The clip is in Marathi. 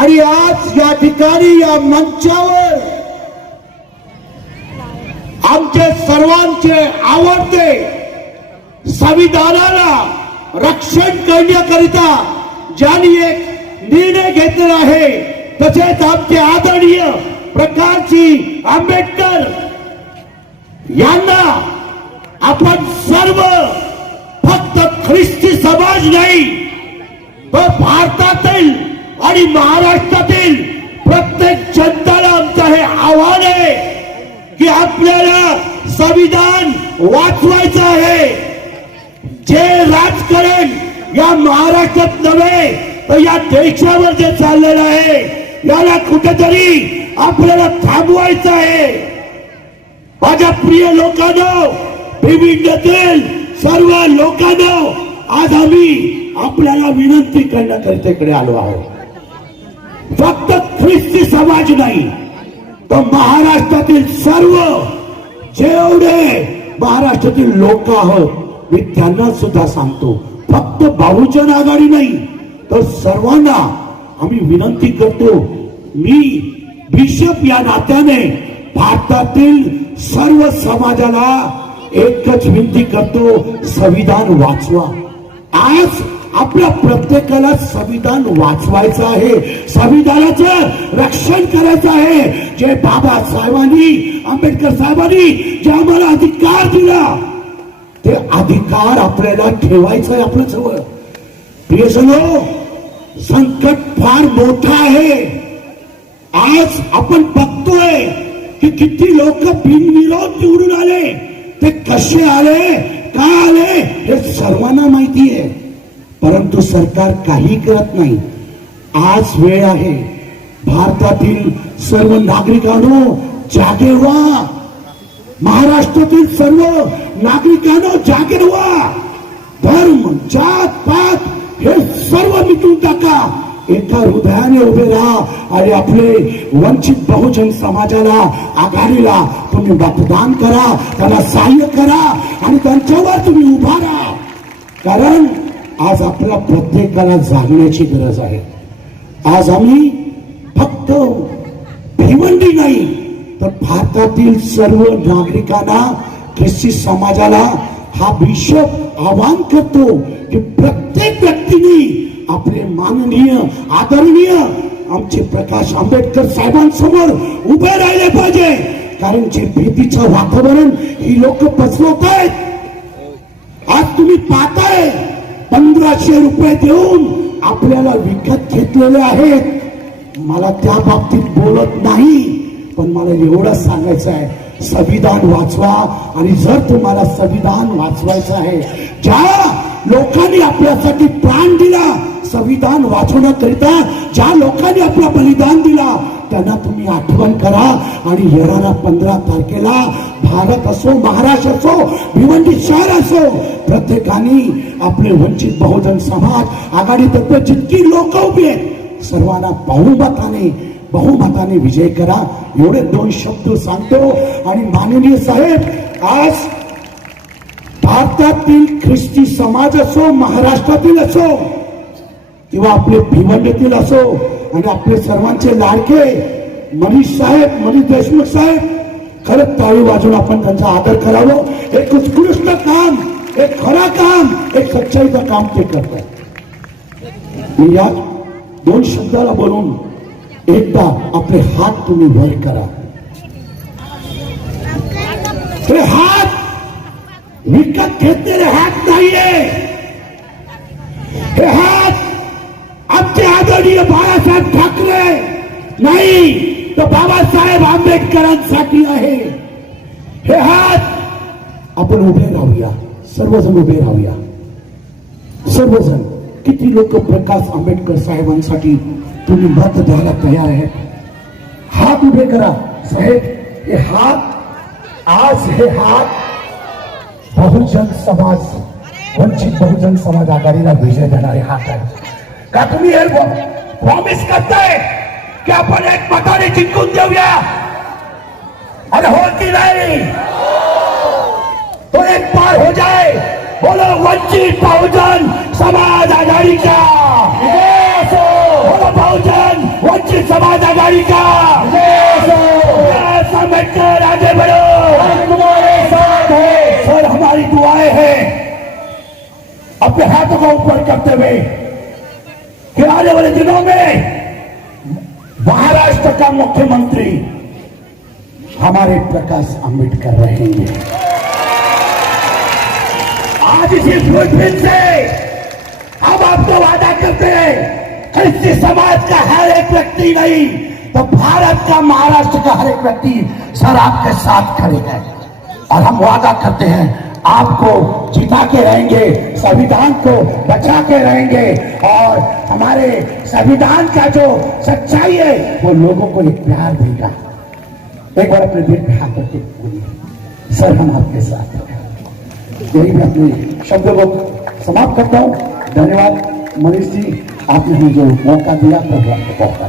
आणि आज या ठिकाणी या मंचावर आमचे सर्वांचे आवडते संविधानाला रक्षण करण्याकरिता ज्यांनी एक निर्णय घेतलेला आहे, तसेच आमचे आदरणीय प्रकाशजी आंबेडकर यांना आपण सर्व फक्त ख्रिस्ती समाज नाही तर भारतातील आणि महाराष्ट्रातील प्रत्येक जनताला आमचं हे आव्हान आहे की आपल्याला संविधान वाचवायचं आहे. जे राजकारण या महाराष्ट्रात नव्हे तर या देशावर जे चाललेलं आहे याला कुठेतरी आपल्याला थांबवायचं आहे. माझ्या प्रिय लोकांनो, विविधतेतील सर्व लोकांनो, आज आम्ही आपल्याला विनंती करण्याकरिता इकडे आलो आहोत. फक्त ख्रिस्ती समाज नाही तर महाराष्ट्रातील सर्व जेवढे महाराष्ट्रातील लोक आहोत मी त्यांना सुद्धा सांगतो, फक्त बहुजन आघाडी नाही तर सर्वांना आम्ही विनंती करतो. मी बिशप या नात्याने भारतातील सर्व समाजाला एकच विनंती करतो, संविधान वाचवा. आज आपल्या प्रत्येकाला संविधान वाचवायचं आहे, संविधानाचं रक्षण करायचं आहे. जे बाबासाहेबांनी आंबेडकर साहेबांनी जे आम्हाला अधिकार दिला ते अधिकार आपल्याला ठेवायचं आहे आपल्या जवळ. प्रियजनो, संकट फार मोठं आहे. आज आपण बघतोय की किती लोक बिनविरोध निवडून आले, ते कसे आले, का आले हे सर्वांना माहिती आहे, परंतु सरकार काही करत नाही. आज वेळ आहे, भारतातील सर्व नागरिकांनो जागे व्हा. महाराष्ट्रातील सर्व नागरिकांनो जागे व्हा. धर्म, जात, पात हे सर्व मिटून टाका. एका हृदयाने उभे राहा आणि आपले वंचित बहुजन समाजाला आघाडीला तुम्ही मतदान करा, त्यांना सहाय्य करा आणि त्यांच्यावर तुम्ही उभा राहा. कारण आज आपल्या प्रत्येकाला जागण्याची गरज आहे. आज आम्ही फक्त भिवंडी नाही तर भारतातील सर्व नागरिकांना, ख्रिस्ती समाजाला हा बिशप आवाहन करतो की प्रत्येक व्यक्तीने आपले माननीय आदरणीय आमचे प्रकाश आंबेडकर साहेबांसमोर उभे राहिले पाहिजे. कारण जे भीतीचं वातावरण ही लोक पसरवत आहेत. आज तुम्ही पाहताय 1500 रुपये देऊन आपल्याला विकत घेतलेले आहेत. मला त्या बाबतीत बोलत नाही, पण मला एवढंच सांगायचं आहे, संविधान वाचवा. आणि जर तुम्हाला संविधान वाचवायचं आहे, ज्या लोकांनी आपल्यासाठी प्राण दिला, संविधान वाचवण्याकरिता ज्या लोकांनी आपला बलिदान दिला, त्यांना तुम्ही आठवण करा. आणि येणाऱ्या 15 तारखेला भारत असो, महाराष्ट्र असो, भिवंडी शहर असो, प्रत्येकाने आपले वंचित बहुजन समाज आघाडीतर्फे जितकी लोक उभी आहेत सर्वांना बहुमताने विजय करा. एवढे 2 शब्द सांगतो. आणि माननीय साहेब, आज भारतातील ख्रिस्ती समाज असो, महाराष्ट्रातील असो किंवा आपले भिवंडीतील असो, आणि आपले सर्वांचे लाडके मनीष देशमुख साहेब, खरंच टाळी वाजून आपण त्यांचा आदर करावं. एक उत्कृष्ट काम, एक खरा काम, एक सच्चाईचं काम ते करतात. मी या 2 शब्दाला बोलून एकदा आपले हात तुम्ही वर करा. ते हात विकत घेतलेले हात नाहीये. हे हात आमचे आदरणीय बाळासाहेब ठाकरे नाही तर बाबासाहेब आंबेडकरांसाठी आहे. हे हात आपण उभे राहूया, सर्वजण उभे राहूया. सर्वजण किती लोक प्रकाश आंबेडकर साहेबांसाठी तुम्ही मत द्यायला तयार आहे? हात उभे करा. साहेब, हे हात, आज हे हात बहुजन समाज, वंचित बहुजन समाज आघाडीला विजय देणारे हात आहे. का तुम्ही हे प्रॉमिस करताय की आपण एक मताने जिंकून देऊया? अरे हो की नाही? तो एक पार हो जाए. बोलो वंचित बहुजन समाज आघाडीचा, बोलो बहुजन आघाड़ी का प्रकाश आंबेडकर आगे बढ़ो, हम तुम्हारे साथ हैं। सर हमारी दुआएं हैं अपने हाथों को ऊपर करते हुए कि आने वाले दिनों में महाराष्ट्र का मुख्यमंत्री हमारे प्रकाश आंबेडकर रहेंगे। आज इसी पृथ्वी से हम आपको वादा करते हैं, क्रिश्चियन समाज का हर एक व्यक्ति नहीं तो भारत का, महाराष्ट्र का हर एक व्यक्ति सर आपके साथ खड़े हैं। और हम वादा करते हैं आपको जिता के रहेंगे, संविधान को बचा के रहेंगे और हमारे संविधान का जो सच्चाई है वो लोगों को एक प्यार देगा। एक बार अपने दिल पे हाथ रख के बोलिए, सर हम आपके साथ हैं। यही मैं अपने शब्दों को समाप्त करता हूं। धन्यवाद मनीष जी, आपने हमें जो मौका दिया प्रोग्राम को बहुत